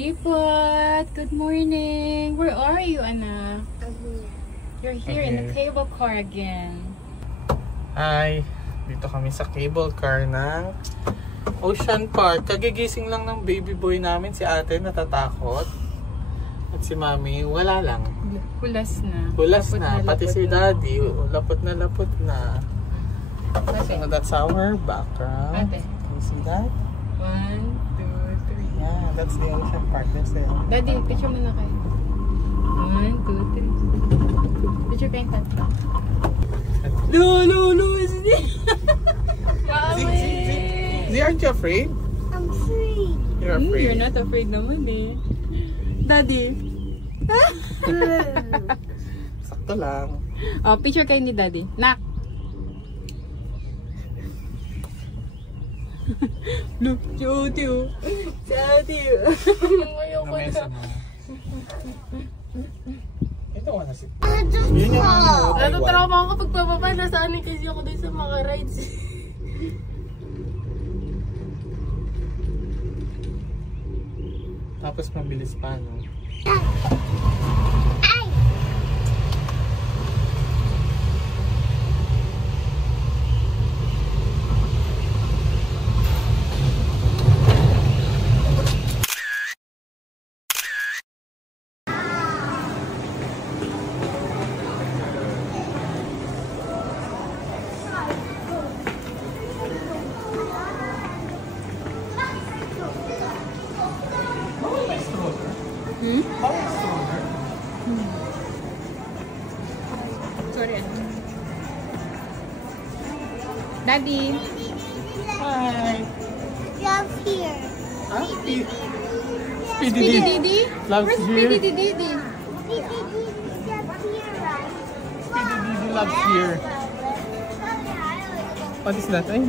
Dipot, good morning. Where are you, Anna? You're here in the cable car again. Hi, dito kami sa cable car ng Ocean Park. Kagigising lang ng baby boy namin, si ate natatakot. At si mami, wala lang. Hulas na. Hulas na. Pati si daddy, lapot na lapot na. So that's our background. Ate. Can you see that? 1, 2, 3. Yeah, that's the Ocean Park. That's it. Daddy, picture mo na kayo. 1, 2, 3. Picture kayong tatlo. No, it's this. See, aren't you afraid? I'm free. You're afraid. You're not afraid naman eh. Daddy. Sakto lang. Oh, picture kayo ni Daddy. Nak. Look, Jojo. Daddy. Ayoko na. Ito wala si. Yun yung Natatrauma ako pag pababa. Nasanay kasi ako din sa mga rides. Tapos mabilis pa, no? Sorry. Daddy. Hi. Love here. Huh? Speedy Speedy Didi? Loves Where's here. Speedy Didi? Loves here. What is that? Ay,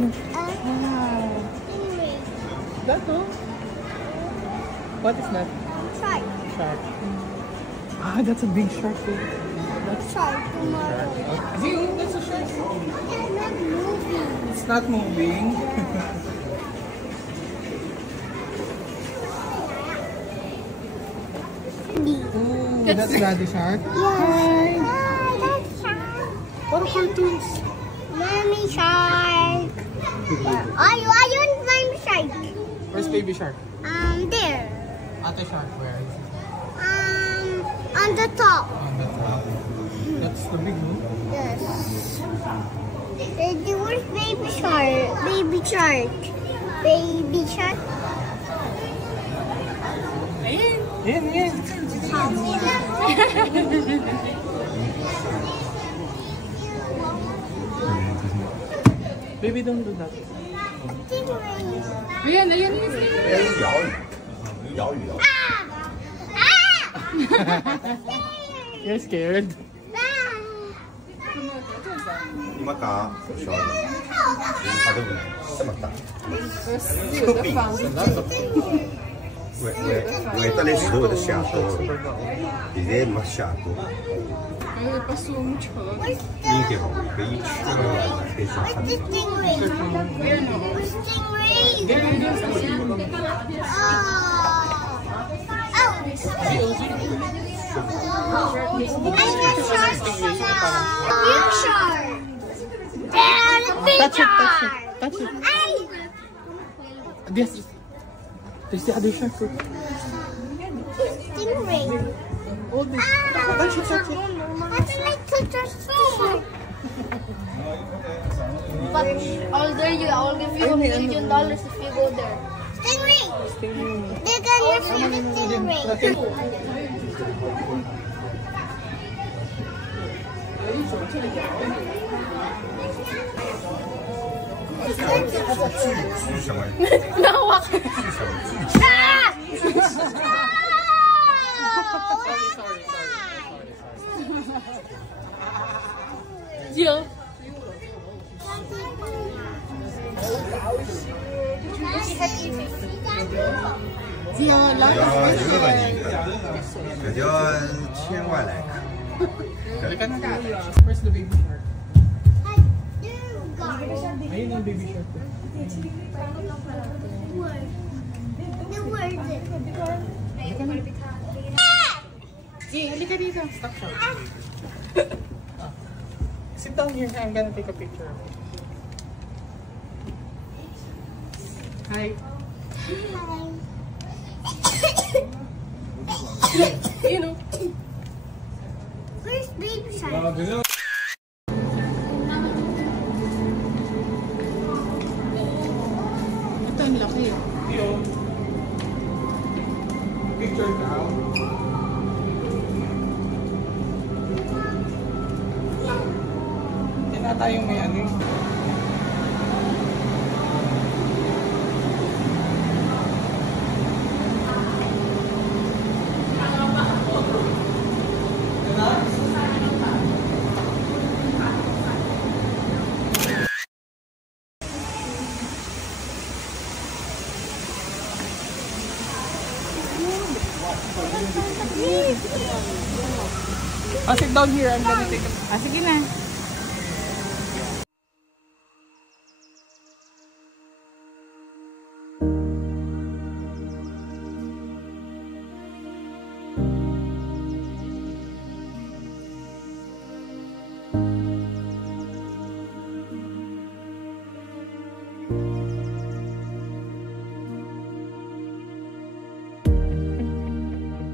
that oh? What is that? Shark. Shark. Ah, that's a big shark too. That's Shark tomorrow. See, oh, that's a shark. It's not moving. It's not moving. Oh, that's Daddy Shark. Yes. Ah, that's shark. What are cartoons? Mommy shark. Ayun, mommy shark. Where's Baby Shark? There. Ate Shark, where is it? On the top. On the top. That's the big one. Yes. Where's baby shark? Baby shark. Baby shark. Yan. Baby, don't do that. Ayan. You're scared? 今か小的，它都这么大。我等你时候就下多了，现在没下多。你给我可以吃了，可以上饭。 Touch it. Yes. There's the other shark. Stingray. Oh, touch it. I don't like to touch fish. But although I'll give you $1 million if you go there. Stingray. They're gonna see the stingray. Nawak. Jill.有一个问题，这叫千万来看。 Where's the baby shark? Ayun yung baby shark. Where is it? G, halika dito. Stop siya. Sit down here. I'm gonna take a picture of it. Hi. You know. Where's baby shark? Ito ang laki. Yo. Picture now. Yan na tayong may ano. Oh, sit down here. I'm gonna take a... Sige na.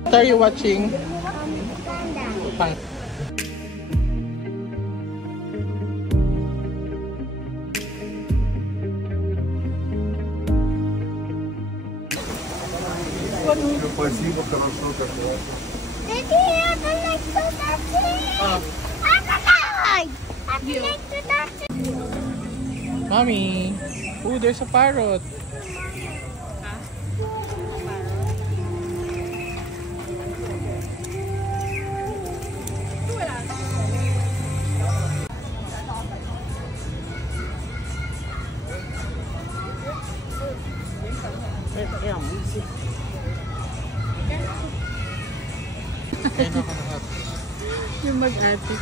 What are you watching? Pang. Спасибо, хорошо, как классно. Daddy, I would like to touch it. I would like to touch it. Mommy. Ooh, there's a parrot. Yung mag-ate.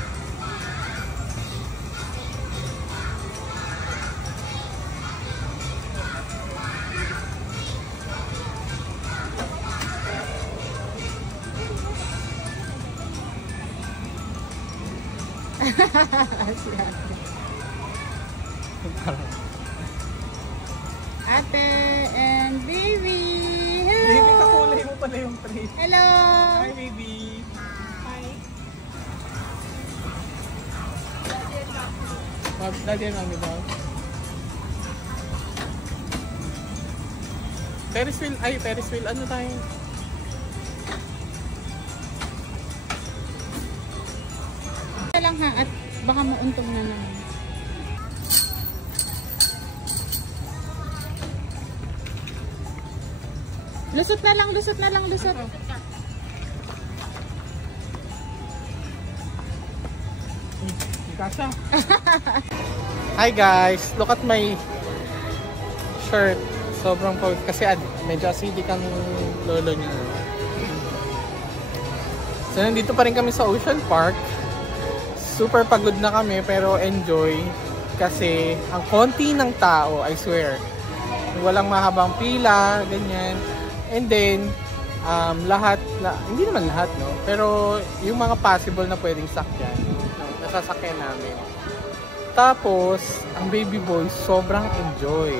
Si ate and baby. Hello. Baby, kakulay mo pala yung tray. Hello. Hi, baby. Daddy and Mommy daw. Ferris wheel. Ay, Ferris wheel. Ano tayo? Ito lang ha, at baka mauntong na naman. Lusot na lang, lusot na lang, lusot. Kasha. Hi guys, look at my shirt. Sobrang pagod kasi medyo acidic ang lolo niya. So nandito pa rin kami sa Ocean Park. Super pagod na kami pero enjoy kasi ang konti ng tao, I swear. Walang mahabang pila, ganyan. And then hindi naman lahat, no? Pero yung mga possible na pwedeng sakyan, nasasakyan namin. Tapos, ang baby boy, sobrang enjoy.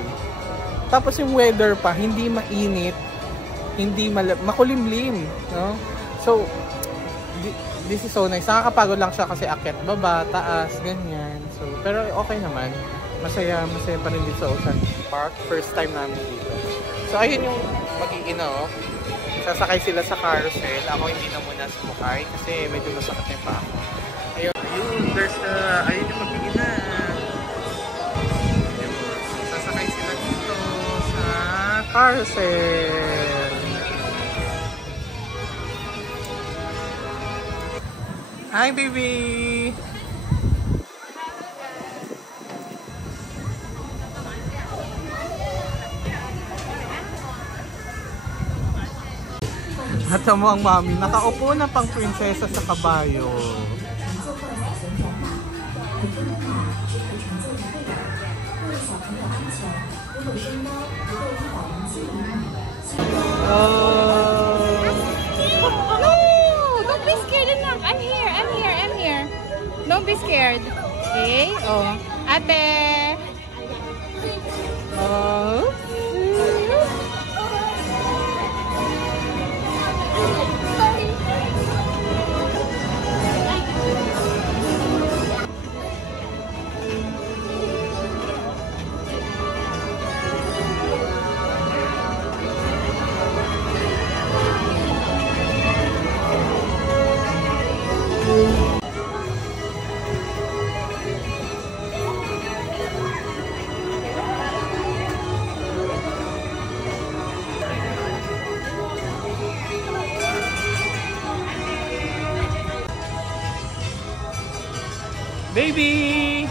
Tapos yung weather pa, hindi mainit, hindi makulimlim, no? So, this is so nice. Nakakapagod lang siya kasi akyat baba, taas, ganyan. So, pero okay naman. Masaya pa rin dito sa Ocean Park. First time namin dito. So, ayun yung mag-iina, oh. Sasakay sila sa carousel. Ako hindi na muna sumakay kasi medyo masakit na yung paa ko. Ayun, ayun yung mag-iina. Sasakay sila dito sa carousel. Hi, baby! At mo ang mami, nakaupo na pang prinsesa sa kabayo. Oh! Don't be scared. Okay? Oh. Ate! Oh. Baby!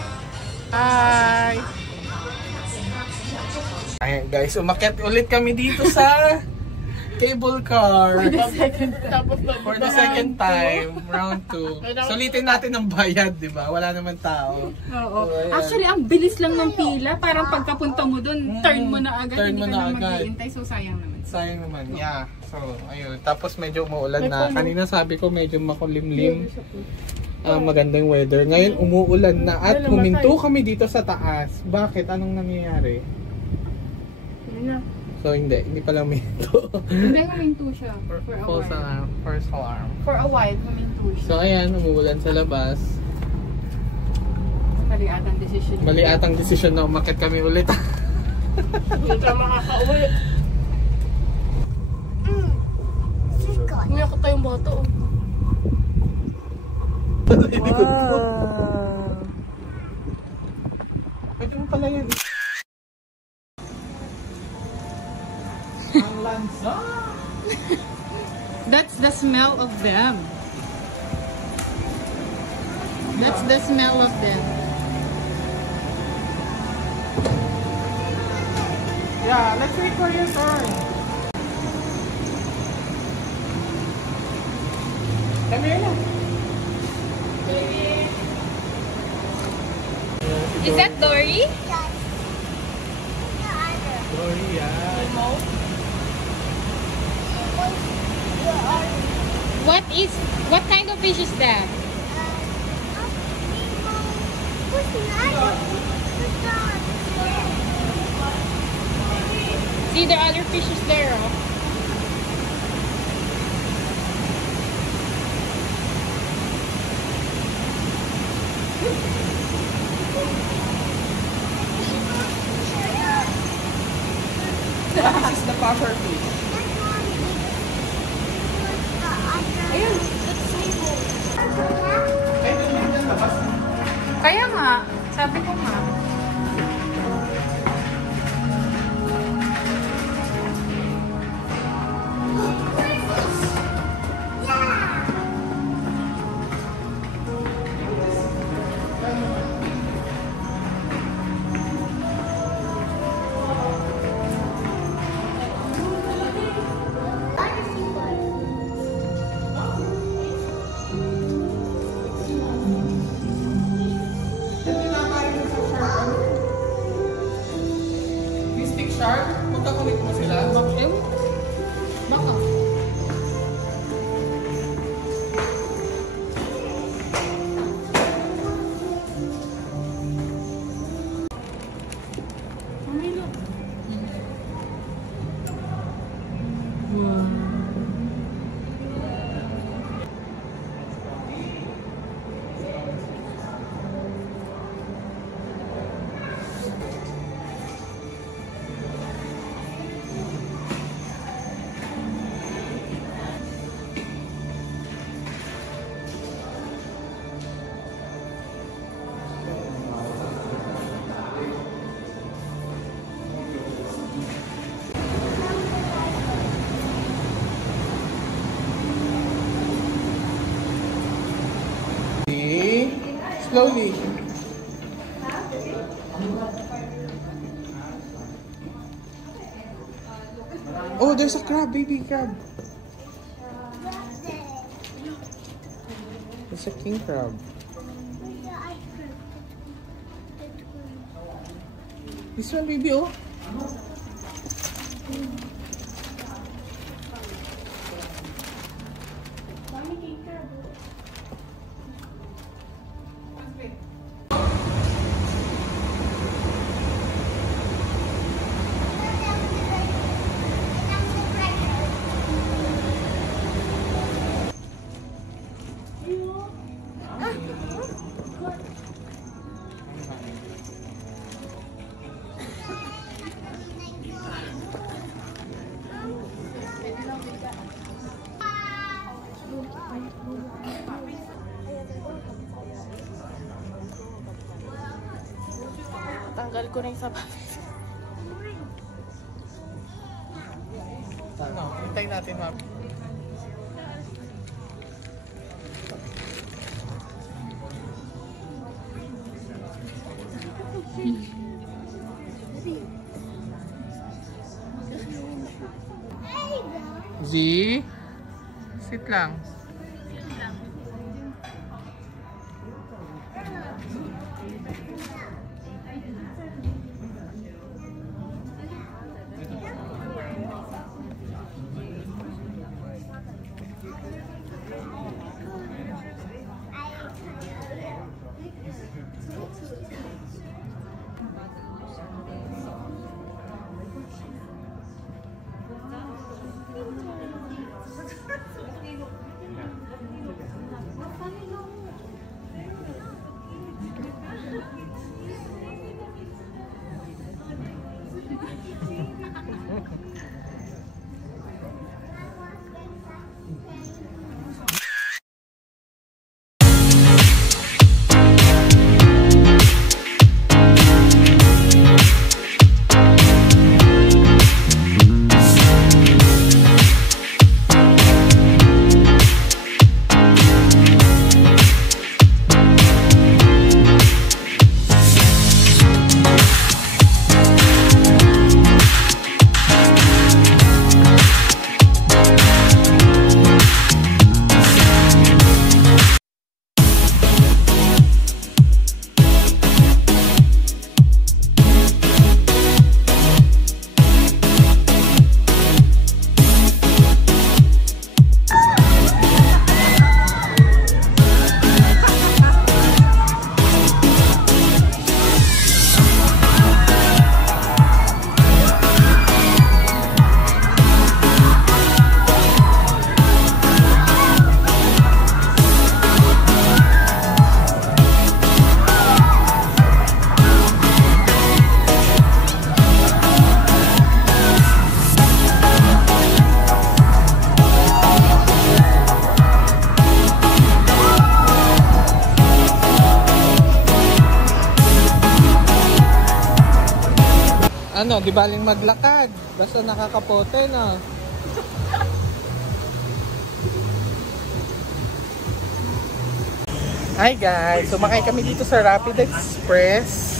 Hi! Ayan guys, umakyat ulit kami dito sa cable car. For the second time, round 2. Sulitin natin ang bayad, di ba? Wala naman tao. Oo. Actually, ang bilis lang ng pila. Parang pagkapunta mo dun, turn mo na agad. Turn Hindi mo ka na na agad. maghihintay. So, sayang naman. Sayang naman, yeah. So, ayun. Tapos medyo umuulan na. Kanina sabi ko medyo makulimlim. Maganda yung weather. Ngayon umuulan na at huminto kami dito sa taas. Bakit? Anong nangyayari? So hindi pala huminto. Hindi, huminto siya. For a False while. alarm. First alarm. For a while, huminto siya. So ayan, umuulan sa labas. Mali atang decision. Mali atang desisyon na umakyat kami ulit. Hindi tayo makakauwi. Umiyak tayong bata. Wow! Pwede mo pala yan. Ang lansa! That's the smell of them. That's the smell of them. Yeah, let's wait for your turn. Come here na. Is that Dory? Dory, yeah. What kind of fish is that? See, there are other fishes there. Oh. This is the puffer fish. Kaya nga, sabi ko nga. Shark? Magkakulit mo sila? Baka. Slowly. Oh, there's a crab, baby crab. It's a king crab. This one, baby, oh. ko na yung sapatos. Ano? Hintayin natin, ma'am. Z? Sit lang. Ano, di baling maglakad. Basta nakakapote, no? Hi guys! Sumakay kami dito sa Rapid Express.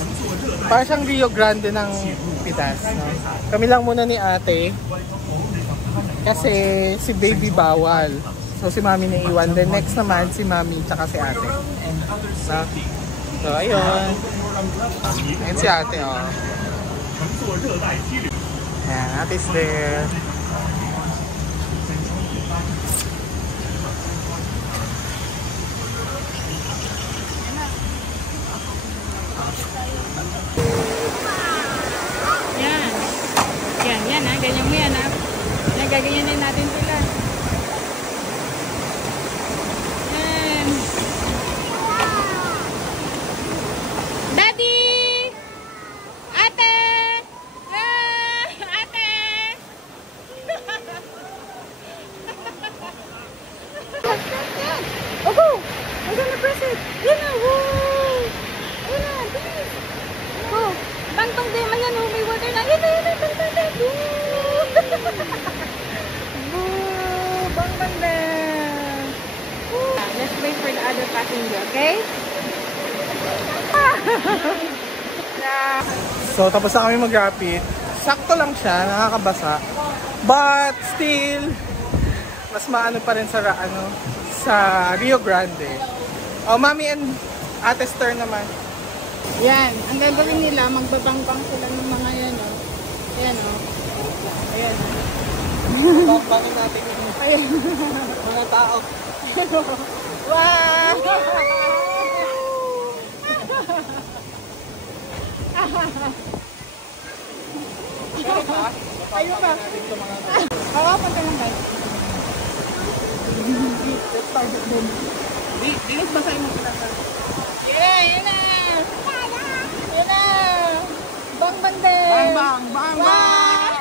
Parang siyang Rio Grande ng Pidas, no? Kami lang muna ni ate. Kasi si baby bawal. So si mami na iwan. Then next naman si mami tsaka si ate. No? So ayun. Ayun si ate, oh. Yeah, ate's there. Yan ha, ganyan mo yan ha. Nagaganyanin natin sila. Yan. Daddy! Ate! Ate! Oh, go! I'm gonna press it! Yan na! Woo! Yan na! Please! Oh! Bang-bang din! Ayan oh! May water na! Yan na! Yan na! Bang-bang din! Woo! Bang-bang din! Let's wait for the other passenger, okay? So tapos na kami mag-rapid. Sakto lang siya, nakakabasa. But still, mas maano pa rin sa sa Rio Grande. Oh, mami and ate turn naman. Yan, ang gagawin nila, magbabang-bang sila ng mga yan, oh. Ayan, oh. Ayan, oh. Bang-bangin natin yung Ayan. mga tao. Wow! Ayun ba? Hawakan ka lang guys. Let's start it then. Dinis basahin mo kita. Yeah, yun na! Yun na! Bang-bang din! Bang-bang! Bang-bang!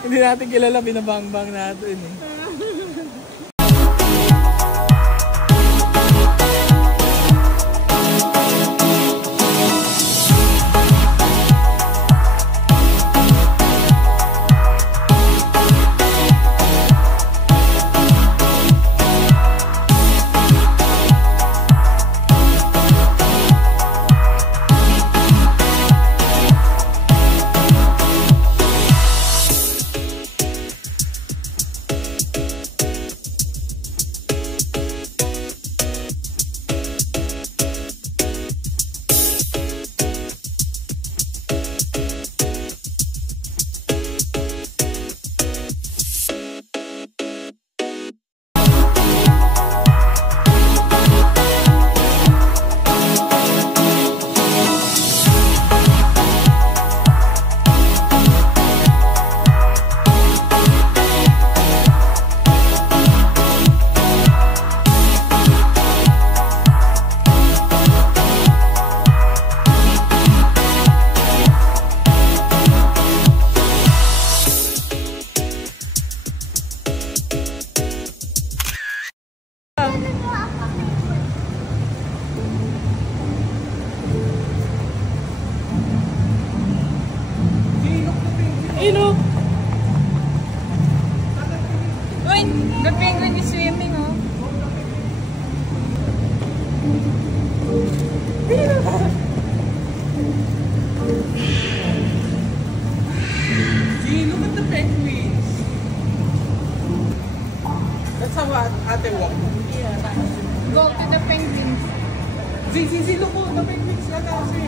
Hindi natin kilala, binabang-bang natin eh. go to the penguins. See, look po, the penguins yan kasi.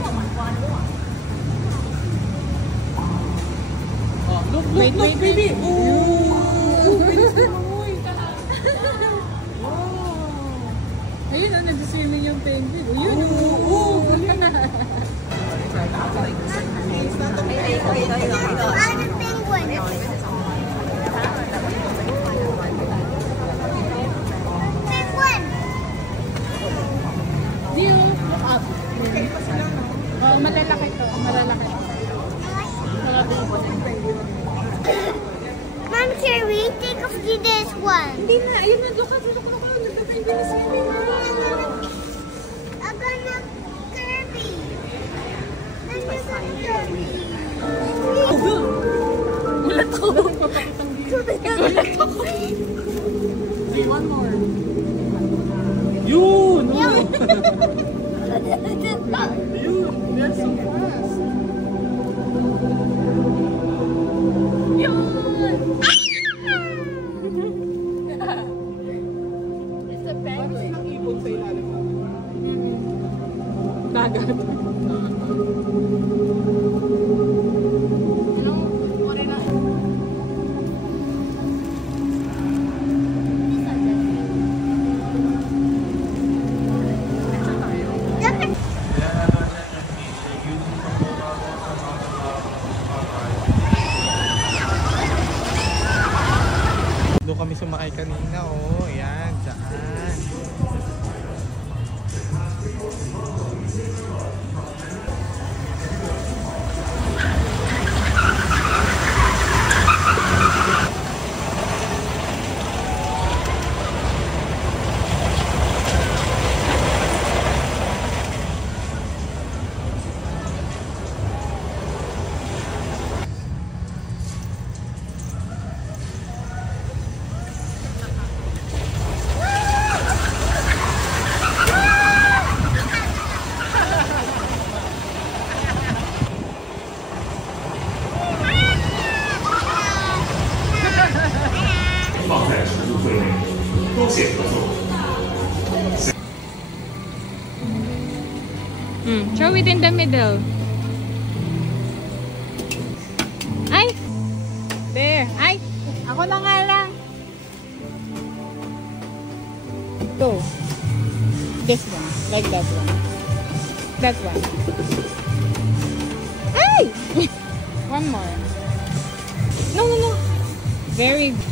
Oh, look, Wait, baby. Ooh, bilis na mamoy. Ayun, nag-swimming yung penguin. Ayun, Other penguin. Penguin. View, look up. Oh, malalaki to. Malalaki. Mom, can we take off this one? Hindi na. Ayun na. Look up. Nag-penguin na swimming. I'm gonna Kirby. I'm gonna Kirby. Gulat ko. Gulat ko. One more. Yun! Yun! They're so fast! It's a penguin. Nakipon sa ilalim mo. Dagat. Doon kami sumakay kanina, oh. Ayan, dyan. Throw it in the middle. Ay! There. Ay! Ako na nga lang. Go. This one. Like that one. That one. Ay! One more. No. Very good.